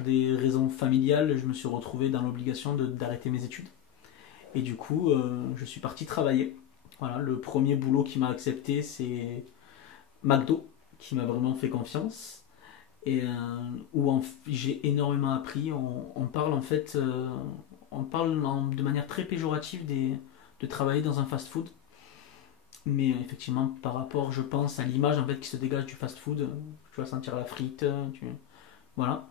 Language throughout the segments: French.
pour des raisons familiales, je me suis retrouvé dans l'obligation d'arrêter mes études. Et du coup, je suis parti travailler. Voilà, le premier boulot qui m'a accepté, c'est McDo, qui m'a vraiment fait confiance. Et où j'ai énormément appris. On parle en fait, de manière très péjorative de travailler dans un fast-food. Mais effectivement, par rapport, je pense, à l'image en fait qui se dégage du fast-food, tu vas sentir la frite, voilà.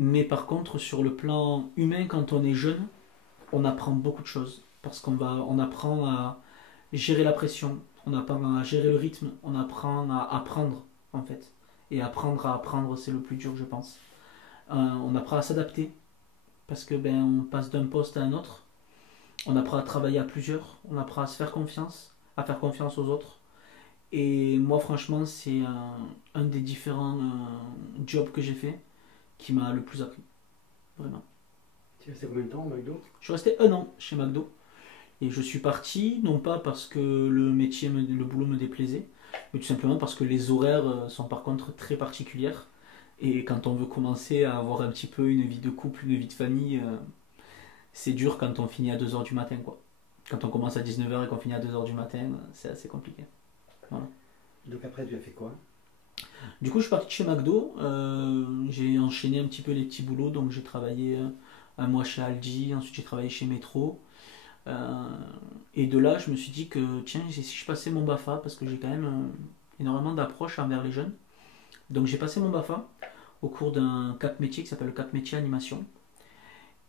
Mais par contre, sur le plan humain, quand on est jeune, on apprend beaucoup de choses parce on apprend à gérer la pression, on apprend à gérer le rythme, on apprend à apprendre en fait. Et apprendre à apprendre, c'est le plus dur, je pense. On apprend à s'adapter parce que on passe d'un poste à un autre. On apprend à travailler à plusieurs, on apprend à se faire confiance, à faire confiance aux autres. Et moi, franchement, c'est un des différents jobs que j'ai fait qui m'a le plus appris. Vraiment. Tu es resté combien de temps au McDo? Je suis resté 1 an chez McDo. Et je suis parti, non pas parce que le boulot me déplaisait, mais tout simplement parce que les horaires sont par contre très particulières. Et quand on veut commencer à avoir un petit peu une vie de couple, une vie de famille, c'est dur quand on finit à 2 heures du matin, quoi. Quand on commence à 19 h et qu'on finit à 2 heures du matin, c'est assez compliqué. Voilà. Donc après, tu as fait quoi? Du coup, je suis parti de chez McDo. J'ai enchaîné un petit peu les petits boulots. Donc, j'ai travaillé 1 mois chez Aldi. Ensuite, j'ai travaillé chez Metro. Et de là, je me suis dit que, tiens, si je passais mon BAFA, parce que j'ai quand même énormément d'approches envers les jeunes. Donc, j'ai passé mon BAFA au cours d'un cap métier qui s'appelle le cap métier animation.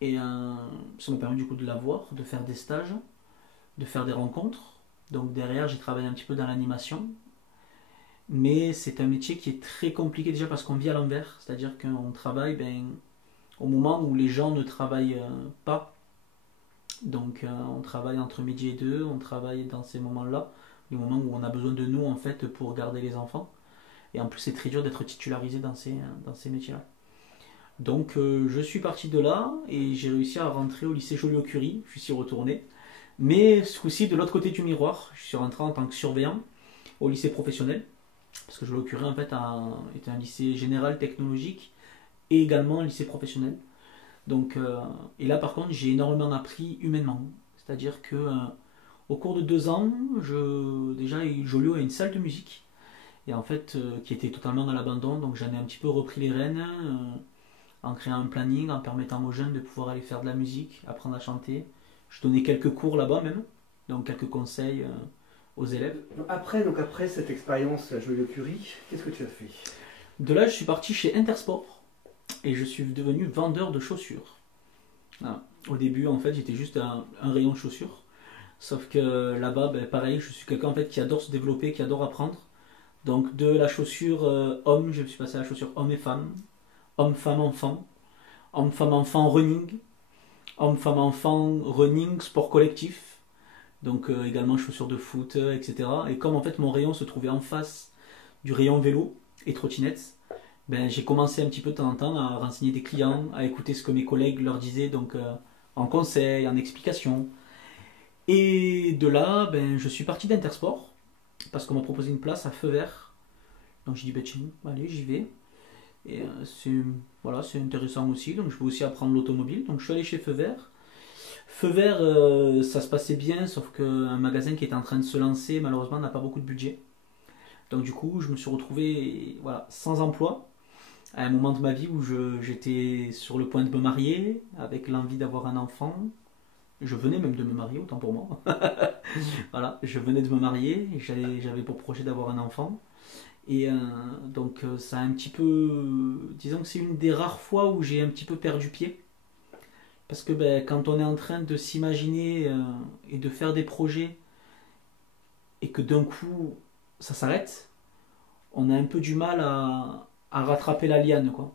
Et ça m'a permis du coup de l'avoir, de faire des stages, de faire des rencontres. Donc, derrière, j'ai travaillé un petit peu dans l'animation. Mais c'est un métier qui est très compliqué déjà parce qu'on vit à l'envers. C'est-à-dire qu'on travaille au moment où les gens ne travaillent pas. Donc on travaille entre midi et 2, on travaille dans ces moments-là, les moments où on a besoin de nous en fait pour garder les enfants. Et en plus c'est très dur d'être titularisé dans ces métiers-là. Donc je suis parti de là et j'ai réussi à rentrer au lycée Joliot-Curie, je suis retourné. Mais ce coup-ci de l'autre côté du miroir, je suis rentré en tant que surveillant au lycée professionnel. Parce que Joliot-Curie en fait était un lycée général technologique et également un lycée professionnel. Donc, et là par contre j'ai énormément appris humainement. C'est-à-dire que au cours de 2 ans, déjà Joliot a une salle de musique et en fait qui était totalement dans l'abandon. Donc j'en ai un petit peu repris les rênes en créant un planning, en permettant aux jeunes de pouvoir aller faire de la musique, apprendre à chanter. Je donnais quelques cours là-bas même, donc quelques conseils aux élèves. Donc après cette expérience à Joliot-Curie, qu'est-ce que tu as fait? De là je suis parti chez Intersport. Et je suis devenu vendeur de chaussures. Voilà. Au début, en fait, j'étais juste un rayon de chaussures. Sauf que là-bas, pareil, je suis quelqu'un en fait qui adore se développer, qui adore apprendre. Donc de la chaussure homme, je me suis passé à la chaussure homme et femme, homme, femme, enfant, homme, femme, enfant, running, homme, femme, enfant, running, sport collectif. Donc également chaussures de foot, etc. Et comme en fait mon rayon se trouvait en face du rayon vélo et trottinette, j'ai commencé un petit peu de temps en temps à renseigner des clients, à écouter ce que mes collègues leur disaient, donc en conseil, en explication. Et de là, je suis parti d'Intersport, parce qu'on m'a proposé une place à Feu Vert. Donc j'ai dit, tiens, allez, j'y vais. Et voilà, c'est intéressant aussi, donc je veux aussi apprendre l'automobile. Donc je suis allé chez Feu Vert. Feu Vert, ça se passait bien, sauf qu'un magasin qui était en train de se lancer, malheureusement, n'a pas beaucoup de budget. Donc du coup, je me suis retrouvé sans emploi à un moment de ma vie où j'étais sur le point de me marier, avec l'envie d'avoir un enfant. Je venais même de me marier, autant pour moi. Voilà, je venais de me marier, et j'avais pour projet d'avoir un enfant. Et donc ça a un petit peu... Disons que c'est une des rares fois où j'ai un petit peu perdu pied. Parce que quand on est en train de s'imaginer et de faire des projets, et que d'un coup ça s'arrête, on a un peu du mal à rattraper la liane, quoi.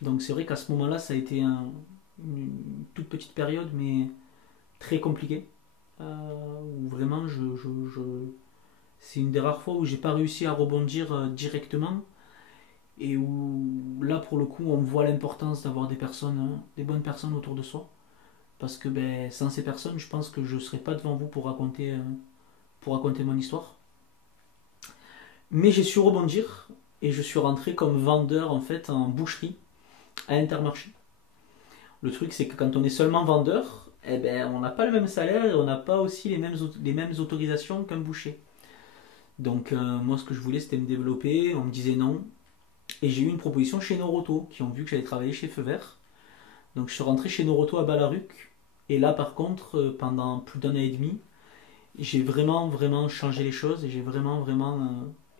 Donc c'est vrai qu'à ce moment-là, ça a été une toute petite période, mais très compliquée. Où vraiment, c'est une des rares fois où j'ai pas réussi à rebondir directement. Et où là, pour le coup, on voit l'importance d'avoir des personnes, des bonnes personnes autour de soi. Parce que sans ces personnes, je pense que je ne serais pas devant vous pour raconter mon histoire. Mais j'ai su rebondir et je suis rentré comme vendeur en fait en boucherie à Intermarché. Le truc, c'est que quand on est seulement vendeur, eh ben, on n'a pas le même salaire et on n'a pas aussi les mêmes autorisations qu'un boucher. Donc moi, ce que je voulais, c'était me développer. On me disait non. Et j'ai eu une proposition chez Noroto, qui ont vu que j'allais travailler chez Feu Vert. Donc je suis rentré chez Noroto à Balaruc. Et là, par contre, pendant plus d'1 an et demi, j'ai vraiment changé les choses et j'ai vraiment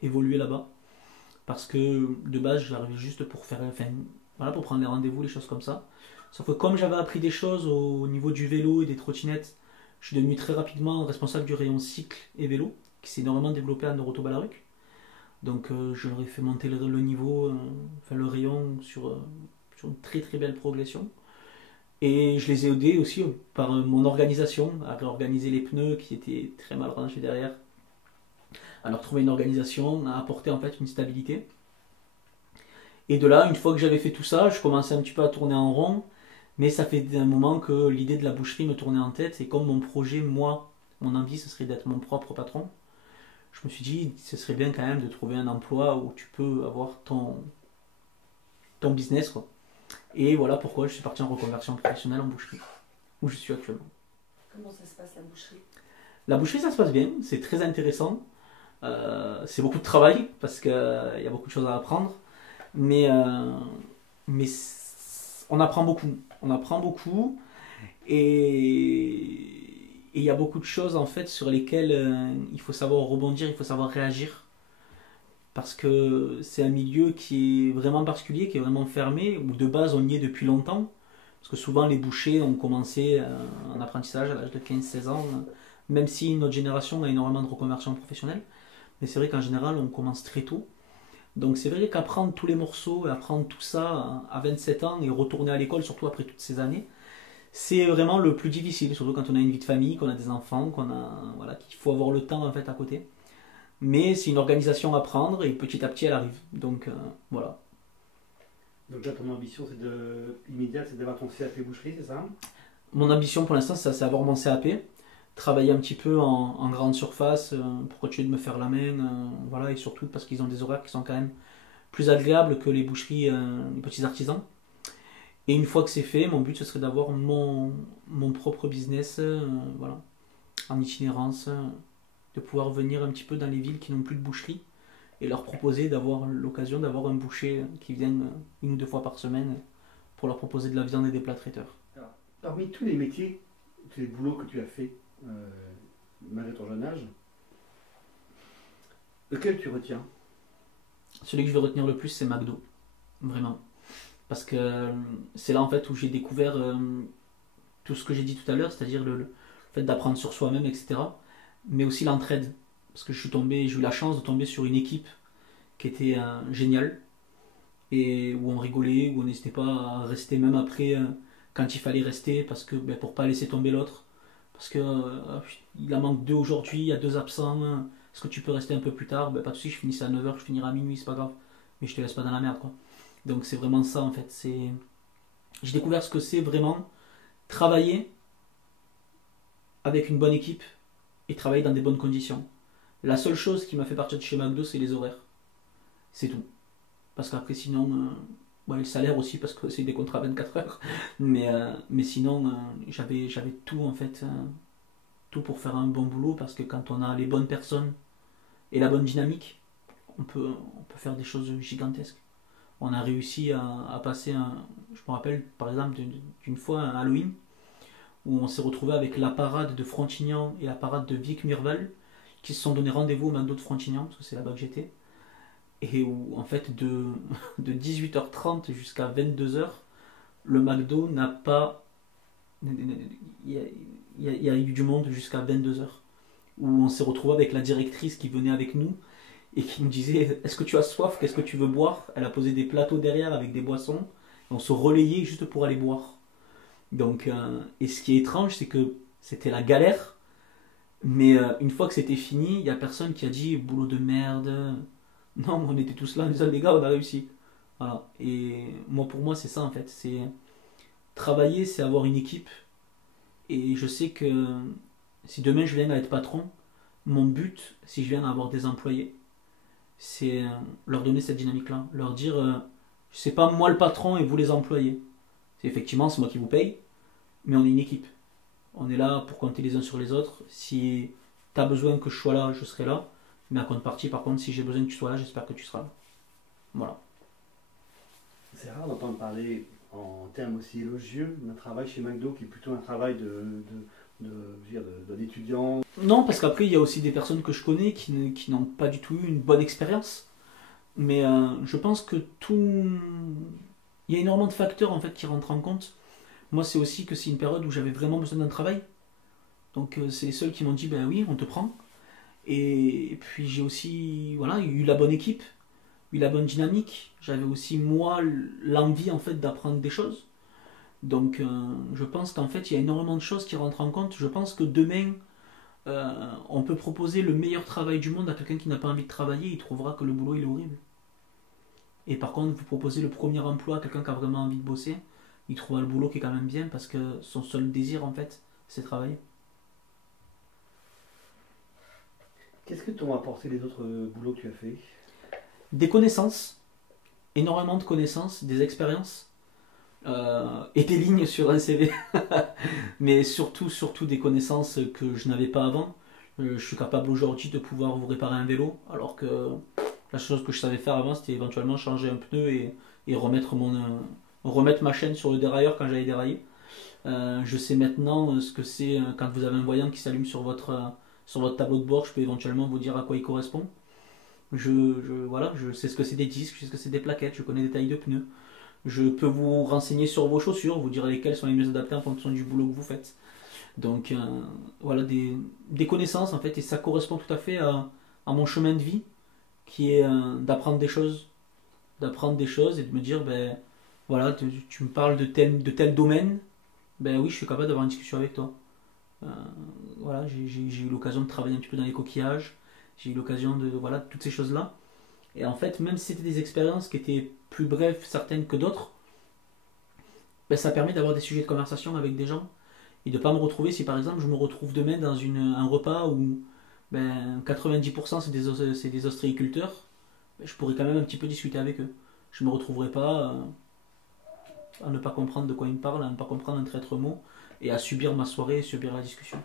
évolué là-bas. Parce que de base, j'arrivais juste pour faire, enfin, voilà, pour prendre les rendez-vous, les choses comme ça. Sauf que comme j'avais appris des choses au niveau du vélo et des trottinettes, je suis devenu très rapidement responsable du rayon cycle et vélo, qui s'est énormément développé à Noroto Balaruc. Donc je leur ai fait monter le niveau, enfin le rayon sur une très belle progression. Et je les ai aidés aussi par mon organisation, à réorganiser les pneus qui étaient très mal rangés derrière, à leur trouver une organisation, à apporter en fait une stabilité. Et de là, une fois que j'avais fait tout ça, je commençais un petit peu à tourner en rond, mais ça fait un moment que l'idée de la boucherie me tournait en tête, et comme mon projet, moi, mon envie, ce serait d'être mon propre patron, je me suis dit, ce serait bien quand même de trouver un emploi où tu peux avoir ton business, quoi. Et voilà pourquoi je suis parti en reconversion professionnelle en boucherie, où je suis actuellement. Comment ça se passe la boucherie? La boucherie, ça se passe bien, c'est très intéressant. C'est beaucoup de travail, parce qu'il y a beaucoup de choses à apprendre. Mais on apprend beaucoup. On apprend beaucoup. Et il y a beaucoup de choses en fait sur lesquelles il faut savoir rebondir, il faut savoir réagir. Parce que c'est un milieu qui est vraiment particulier, qui est vraiment fermé, où de base on y est depuis longtemps. Parce que souvent les bouchers ont commencé en apprentissage à l'âge de 15-16 ans, même si notre génération a énormément de reconversion professionnelle. Mais c'est vrai qu'en général on commence très tôt. Donc c'est vrai qu'apprendre tous les morceaux, et apprendre tout ça à 27 ans et retourner à l'école, surtout après toutes ces années, c'est vraiment le plus difficile, surtout quand on a une vie de famille, qu'on a des enfants, voilà, qu'il faut avoir le temps en fait à côté. Mais c'est une organisation à prendre et petit à petit elle arrive. Donc voilà. Donc là, ton ambition immédiate, c'est d'avoir ton CAP boucherie, c'est ça? Mon ambition pour l'instant, c'est avoir mon CAP, travailler un petit peu en grande surface pour continuer de me faire la main, voilà, et surtout parce qu'ils ont des horaires qui sont quand même plus agréables que les boucheries, les petits artisans. Et une fois que c'est fait, mon but ce serait d'avoir mon propre business, voilà, en itinérance, de pouvoir venir un petit peu dans les villes qui n'ont plus de boucherie et leur proposer d'avoir l'occasion d'avoir un boucher qui vienne 1 ou 2 fois par semaine pour leur proposer de la viande et des plats traiteurs. Alors, parmi tous les métiers, tous les boulots que tu as fait, malgré ton jeune âge, lequel tu retiens? Celui que je vais retenir le plus, c'est McDo, vraiment. Parce que c'est là en fait où j'ai découvert tout ce que j'ai dit tout à l'heure, c'est-à-dire le fait d'apprendre sur soi-même, etc. Mais aussi l'entraide. Parce que j'ai eu la chance de tomber sur une équipe qui était géniale, et où on rigolait, où on n'hésitait pas à rester même après quand il fallait rester, parce que pour pas laisser tomber l'autre. Parce que il en manque 2 aujourd'hui, il y a 2 absents, est-ce que tu peux rester un peu plus tard? Pas de soucis, je finissais à 9 h, je finirai à minuit, c'est pas grave. Mais je te laisse pas dans la merde, quoi. Donc c'est vraiment ça en fait. J'ai découvert ce que c'est vraiment travailler avec une bonne équipe et travailler dans des bonnes conditions. La seule chose qui m'a fait partir de chez McDo, c'est les horaires. C'est tout. Parce qu'après sinon, le salaire aussi parce que c'est des contrats 24 heures. Mais sinon, j'avais tout en fait. Tout pour faire un bon boulot, parce que quand on a les bonnes personnes et la bonne dynamique, on peut faire des choses gigantesques. On a réussi à passer je me rappelle par exemple d'une fois un Halloween où on s'est retrouvé avec la parade de Frontignan et la parade de Vic-Mirval qui se sont donné rendez-vous au McDo de Frontignan, parce que c'est là-bas que j'étais, et où en fait de 18h30 jusqu'à 22h, le McDo n'a pas... Il y a eu du monde jusqu'à 22h, où on s'est retrouvé avec la directrice qui venait avec nous et qui nous disait: est-ce que tu as soif, qu'est-ce que tu veux boire? Elle a posé des plateaux derrière avec des boissons, et on se relayait juste pour aller boire. Donc, et ce qui est étrange, c'est que c'était la galère, mais une fois que c'était fini, il n'y a personne qui a dit boulot de merde. Non, on était tous là, on disait les gars, on a réussi. Voilà. Et pour moi, c'est ça en fait. C'est travailler, c'est avoir une équipe. Et je sais que si demain je viens à être patron, mon but, si je viens à avoir des employés, c'est leur donner cette dynamique-là. Leur dire C'est pas moi le patron et vous les employés. Effectivement, c'est moi qui vous paye, mais on est une équipe. On est là pour compter les uns sur les autres. Si tu as besoin que je sois là, je serai là. Mais à contrepartie, par contre, si j'ai besoin que tu sois là, j'espère que tu seras là. Voilà. C'est rare d'entendre parler en termes aussi élogieux d'un travail chez McDo qui est plutôt un travail d'étudiant. Non, parce qu'après, il y a aussi des personnes que je connais qui n'ont pas du tout eu une bonne expérience. Mais je pense que tout... Il y a énormément de facteurs en fait qui rentrent en compte. Moi, c'est aussi que c'est une période où j'avais vraiment besoin d'un travail. Donc, c'est les seuls qui m'ont dit, ben oui, on te prend. Et puis, j'ai aussi voilà, eu la bonne équipe, eu la bonne dynamique. J'avais aussi, moi, l'envie en fait d'apprendre des choses. Donc, je pense qu'en fait, il y a énormément de choses qui rentrent en compte. Je pense que demain, on peut proposer le meilleur travail du monde à quelqu'un qui n'a pas envie de travailler, il trouvera que le boulot il est horrible. Et par contre, vous proposez le premier emploi à quelqu'un qui a vraiment envie de bosser, il trouvera le boulot qui est quand même bien parce que son seul désir en fait, c'est travailler. Qu'est-ce que t'ont apporté les autres boulots que tu as fait? Des connaissances, énormément de connaissances, des expériences et des lignes sur un CV. Mais surtout des connaissances que je n'avais pas avant. Je suis capable aujourd'hui de pouvoir vous réparer un vélo, alors que la chose que je savais faire avant, c'était éventuellement changer un pneu et remettre ma chaîne sur le dérailleur quand j'allais dérailler. Je sais maintenant ce que c'est quand vous avez un voyant qui s'allume sur votre tableau de bord, je peux éventuellement vous dire à quoi il correspond. Voilà, je sais ce que c'est des disques, je sais ce que c'est des plaquettes, je connais des tailles de pneus. Je peux vous renseigner sur vos chaussures, vous dire lesquelles sont les mieux adaptées en fonction du boulot que vous faites. Donc voilà, des connaissances en fait, et ça correspond tout à fait à mon chemin de vie, qui est d'apprendre des choses. D'apprendre des choses et de me dire, ben voilà, tu me parles de tel domaine, ben oui, je suis capable d'avoir une discussion avec toi. Euh, voilà, j'ai eu l'occasion de travailler un petit peu dans les coquillages, j'ai eu l'occasion de voilà, toutes ces choses-là. Et en fait, même si c'était des expériences qui étaient plus brèves certaines que d'autres, ben, ça permet d'avoir des sujets de conversation avec des gens et de ne pas me retrouver si par exemple je me retrouve demain dans un repas où ben, 90% c'est des ostréiculteurs, ben, je pourrais quand même un petit peu discuter avec eux. Je ne me retrouverai pas à ne pas comprendre de quoi ils me parlent, à ne pas comprendre un traître mot et à subir ma soirée et subir la discussion.